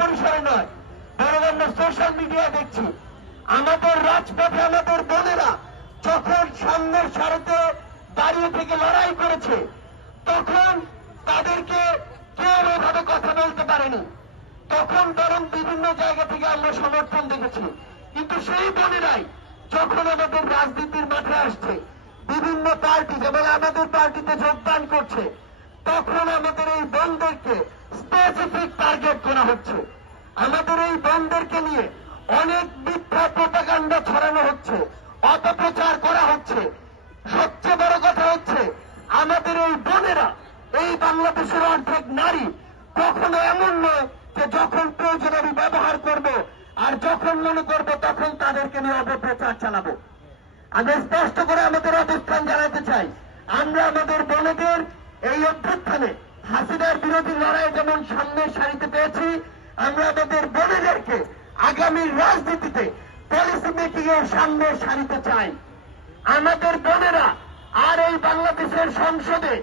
পরিসরে নয়, বরং আমরা সোশ্যাল মিডিয়ায় দেখছি আমাদের রাজপথে আমাদের বোনেরা যখন সামনের সারিতে দাঁড়িয়ে থেকে লড়াই করেছে, তখন তাদেরকে কেউ এভাবে কথা বলতে পারেনি। তখন বরং বিভিন্ন জায়গা থেকে আমরা সমর্থন দেখেছি। কিন্তু সেই বোনেরাই যখন আমাদের রাজনীতির মাঠে আসছে, বিভিন্ন পার্টি যেমন আমাদের পার্টিতে যোগদান করছে, তখন আমাদের এই বোনদেরকে স্পেসিফিক টার্গেট করা হচ্ছে। আমাদের এই বোনদেরকে নিয়ে অনেক মিথ্যা প্রপাগান্ডা ছড়ানো হচ্ছে, অপপ্রচার করা হচ্ছে। সবচেয়ে বড় কথা হচ্ছে আমাদের এই বোনেরা, এই বাংলাদেশের অর্ধেক নারী, কখনো এমন নয় যে যখন প্রয়োজন আমি ব্যবহার করব, আর যখন মনে করব তখন তাদেরকে নিয়ে অপপ্রচার চালাবো। আমরা স্পষ্ট করে আমাদের অবস্থান জানাতে চাই, আমরা আমাদের বোনেদের এই অভ্যুত্থানে হাসিনার বিরোধী লড়াই যেমন সামনের সারিতে পেয়েছি, আমরা আমাদের বোনেদেরকে আগামী রাজনীতিতে পলিসি মেকিং এর সামনের সারিতে চাই। আমাদের বোনেরা আর এই বাংলাদেশের সংসদে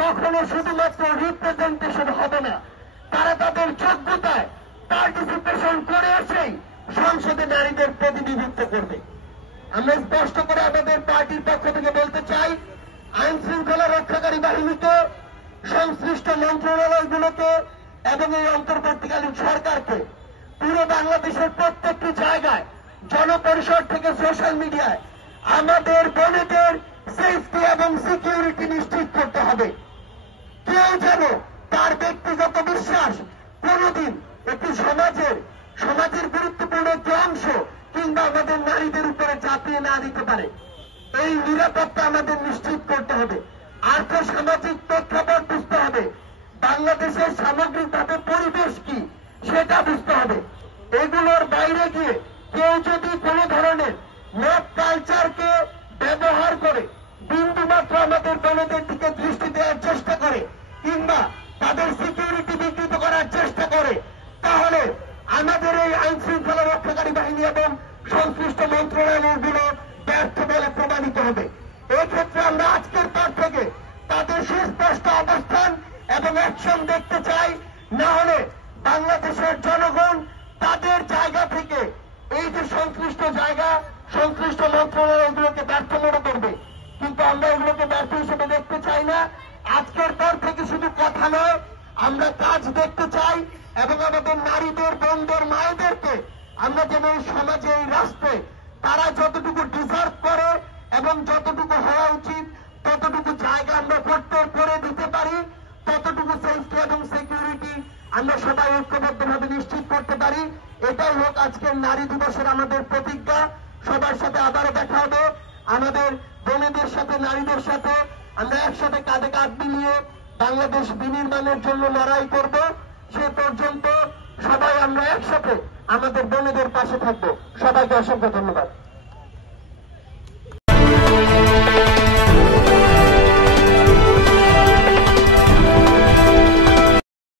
কখনো শুধুমাত্র রিপ্রেজেন্টেশন হবে না, তারা তাদের যোগ্যতায় পার্টিসিপেশন করে এসেই সংসদে নারীদের প্রতিনিধিত্ব করবে। আমরা স্পষ্ট করে আমাদের পার্টির পক্ষ থেকে বলতে চাই, আইন শৃঙ্খলা রক্ষাকারী বাহিনীকে, সংশ্লিষ্ট মন্ত্রণালয়গুলোকে এবং এই অন্তর্বর্তীকালীন সরকারকে পুরো বাংলাদেশের প্রত্যেকটি জায়গায়, জনপরিষদ থেকে সোশ্যাল মিডিয়ায় আমাদের বোনেদের সেফটি এবং সিকিউরিটি নিশ্চিত করতে হবে। কেউ যেন তার ব্যক্তিগত বিশ্বাস কোনদিন একটি সমাজের গুরুত্বপূর্ণ একটি অংশ কিংবা আমাদের নারীদের উপরে চাপিয়ে না দিতে পারে। এই নিরাপত্তা আমাদের নিশ্চিত করতে হবে। আর্থ সামাজিক প্রেক্ষাপট বুঝতে হবে, বাংলাদেশের সামগ্রিকভাবে পরিবেশ কি সেটা বুঝতে হবে। এগুলোর বাইরে গিয়ে কেউ যদি কোনো ধরনের মব কালচারকে ব্যবহার করে বিন্দুমাত্র আমাদের বোনেদের দিকে দৃষ্টি দেওয়ার চেষ্টা করে কিংবা তাদের সিকিউরিটি বিঘ্নিত করার চেষ্টা করে, তাহলে আমাদের এই আইন শৃঙ্খলা রক্ষাকারী বাহিনী এবং সংশ্লিষ্ট মন্ত্রণালয়গুলো ব্যর্থ বলে প্রমাণিত হবে। এক্ষেত্রে আমরা আজকের পর থেকে তাদের সুস্পষ্ট অবস্থান এবং অ্যাকশন দেখতে চাই। না হলে বাংলাদেশের জনগণ তাদের জায়গা থেকে এই যে সংশ্লিষ্ট মন্ত্রণালয়গুলোকে ব্যর্থ মনে করবে, কিন্তু আমরা এগুলোকে ব্যর্থ হিসেবে দেখতে চাই না। আজকের পর থেকে শুধু কথা নয়, আমরা কাজ দেখতে চাই এবং আমাদের নারীদের, বোনদের, মায়েদেরকে আমরা যেন এই সমাজে, এই রাষ্ট্রে তারা যতটুকু ডিজার্ভ করে এবং যতটুকু হওয়া উচিত ততটুকু জায়গা আমরা করে দিতে পারি, ততটুকু সেফটি এবং সিকিউরিটি আমরা সবাই ঐক্যবদ্ধভাবে নিশ্চিত করতে পারি। এটাই হোক আজকের নারী দিবসের আমাদের প্রতিজ্ঞা। সবার সাথে আবারও দেখা হবে, আমাদের বোনেদের সাথে, নারীদের সাথে আমরা একসাথে কাঁধে কাঁধ মিলিয়ে বাংলাদেশ বিনির্মাণের জন্য লড়াই করব। সে পর্যন্ত সবাই আমরা একসাথে আমাদের বোনেদের পাশে থাকবো। সবাইকে অসংখ্য ধন্যবাদ।